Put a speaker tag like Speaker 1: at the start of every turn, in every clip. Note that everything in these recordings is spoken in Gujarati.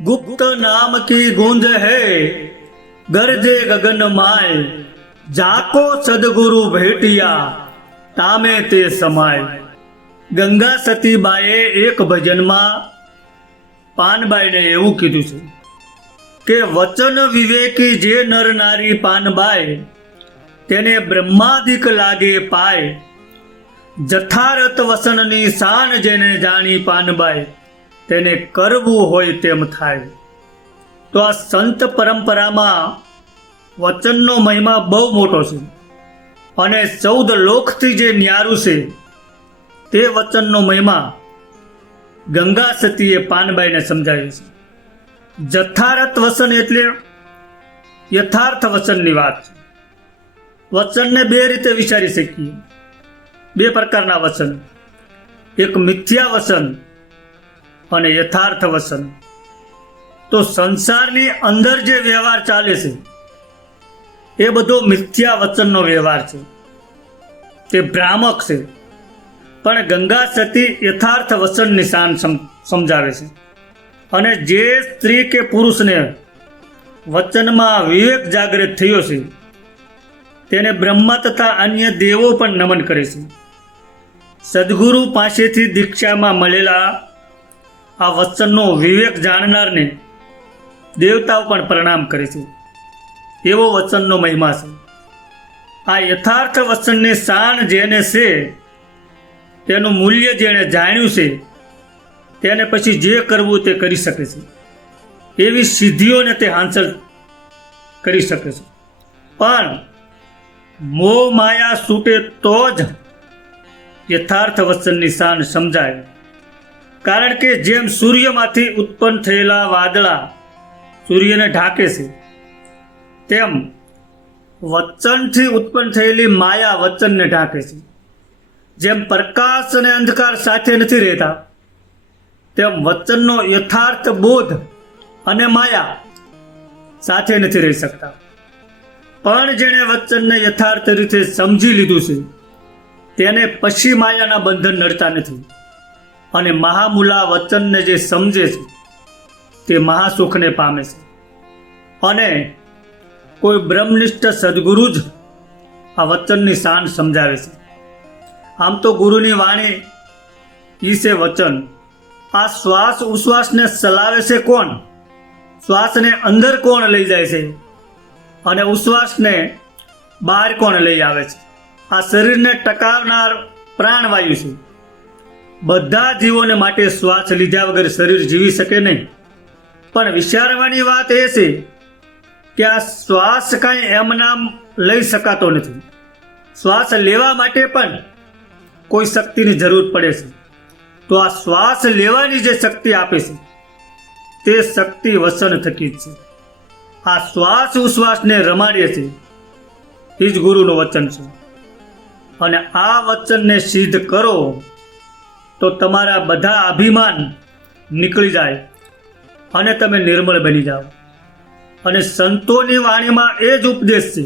Speaker 1: गुप्त नाम की गूंज है गरजे गगन माय जाको સદગુરુ ભેટિયા તામે તે સમાય ગંગા સતીબાએ એક ભજનમાં પાનબાઈને એવું કીધું છે કે વચન વિવેકી જે નર નારી પાનબાઈ તેને બ્રહ્માદિક લાગે પાય જથારત વસનની શાન જેને જાણી પાનબાઈ તેને કરવું હોય તેમ થાય. તો આ સંત પરંપરામાં વચનનો મહિમા બહુ મોટો છે. અને ચૌદ લોકથી જે ન્યારું છે, તે વચનનો મહિમા ગંગા સતીએ પાનબાઈને સમજાવ્યું છે. જથારત વસન એટલે યથાર્થ વચનની વાત છે. વચનને બે રીતે વિચારી શકીએ. બે પ્રકારના વચન. એક મિથ્યા વચન અને યથાર્થ વસન. તો સંસારની અંદર જે વ્યવહાર ચાલે છે, એ બધો મિથ્યા વચનનો વ્યવહાર છે. તે ભ્રામક છે. પણ ગંગા સતી યથાર્થ વચન નિશાન સમ- સમજાવે છે. અને જે સ્ત્રી કે પુરુષને વચનમાં વિવેક જાગૃત થયો છે, તેને બ્રહ્મા તથા અન્ય દેવો પણ નમન કરે છે. સદગુરુ પાસેથી દીક્ષામાં મળેલા આ વચનનો વિવેક જાણનારને દેવતાઓ પણ પ્રણામ કરે છે. એવો વચનનો મહિમા છે. આ યથાર્થ વચનની શાન જેને છે, તેનું મૂલ્ય જેણે જાણ્યું છે, તેને પછી જે કરવું તે કરી શકે છે. એવી સિદ્ધિઓને તે હાંસલ કરી શકે છે. પણ મોહ માયા છૂટે તો જ યથાર્થ વચનની શાન સમજાય. કારણ કે જેમ સૂર્યમાંથી ઉત્પન્ન થયેલા વાદળા સૂર્યને ઢાંકે છે, તેમ વચનથી ઉત્પન્ન થયેલી માયા વચનને ઢાંકે છે. જેમ પ્રકાશ અને અંધકાર સાથે નથી રહેતા, તેમ વચનનો યથાર્થ બોધ અને માયા સાથે નથી રહી શકતા. પણ જેણે વચનને યથાર્થ રીતે સમજી લીધું છે, તેને પછી માયાના બંધન નડતા નથી. અને મહામૂલા વચનને જે સમજે છે, તે મહાસુખને પામે છે. અને કોઈ બ્રહ્મનિષ્ઠ સદગુરુ જ આ વચનની શાન સમજાવે છે. આમ તો ગુરુની વાણી ઈ છે વચન. આ શ્વાસ ઉશ્વાસને ચલાવે છે કોણ? શ્વાસને અંદર કોણ લઈ જાય છે? અને ઉશ્વાસને બહાર કોણ લઈ આવે છે? આ શરીરને ટકાવનાર પ્રાણવાયુ છે. બધા જીવોને માટે શ્વાસ લીધા વગર શરીર જીવી શકે નહીં. પણ વિચારવાની વાત એ છે કે આ શ્વાસ કાંઈ એમ નામ લઈ શકાતો નથી. શ્વાસ લેવા માટે પણ કોઈ શક્તિની જરૂર પડે છે. તો આ શ્વાસ લેવાની જે શક્તિ આપે છે, તે શક્તિ વસન થકી જ છે. આ શ્વાસ ઉશ્વાસને રમાડીએ છે એ જ ગુરુનું વચન છે. અને આ વચનને સિદ્ધ કરો તો તમારા બધા અભિમાન નીકળી જાય અને તમે નિર્મળ બની જાઓ. અને સંતોની વાણીમાં એ જ ઉપદેશ છે,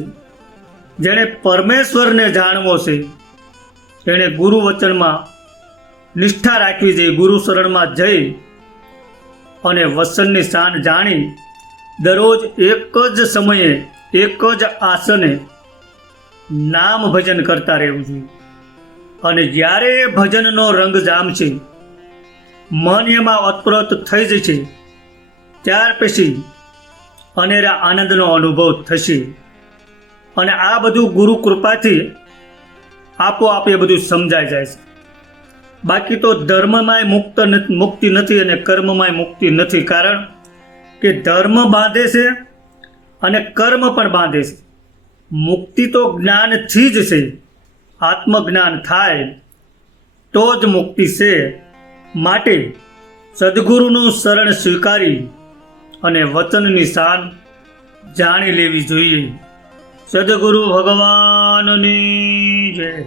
Speaker 1: જેણે પરમેશ્વરને જાણવો છે, એણે ગુરુ વચનમાં નિષ્ઠા રાખવી જોઈએ, ગુરુ શરણમાં જઈ અને વસનની શાન જાણી દરરોજ એક જ સમયે, એક જ આસને નામ ભજન કરતા રહેવું જોઈએ. અને જ્યારે ભજનનો રંગ જામશે મન એમાં અતપ્રત થઈ જશે ત્યાર પછી અનેરા આનંદનો અનુભવ થશે. અને આ બધું ગુરુ કૃપાથી આપોઆપ એ બધું સમજાઈ જાય છે. બાકી તો ધર્મમાંય મુક્ત મુક્તિ નથી અને કર્મમાંય મુક્તિ નથી. કારણ કે ધર્મ બાંધે છે અને કર્મ પણ બાંધે છે. મુક્તિ તો જ્ઞાનથી જ છે. આત્મજ્ઞાન થાય, તો જ મુક્તિ છે. માટે સદગુરુનું શરણ સ્વીકારી અને વચનની શાન જાણી લેવી જોઈએ. સદગુરુ ભગવાનની જય.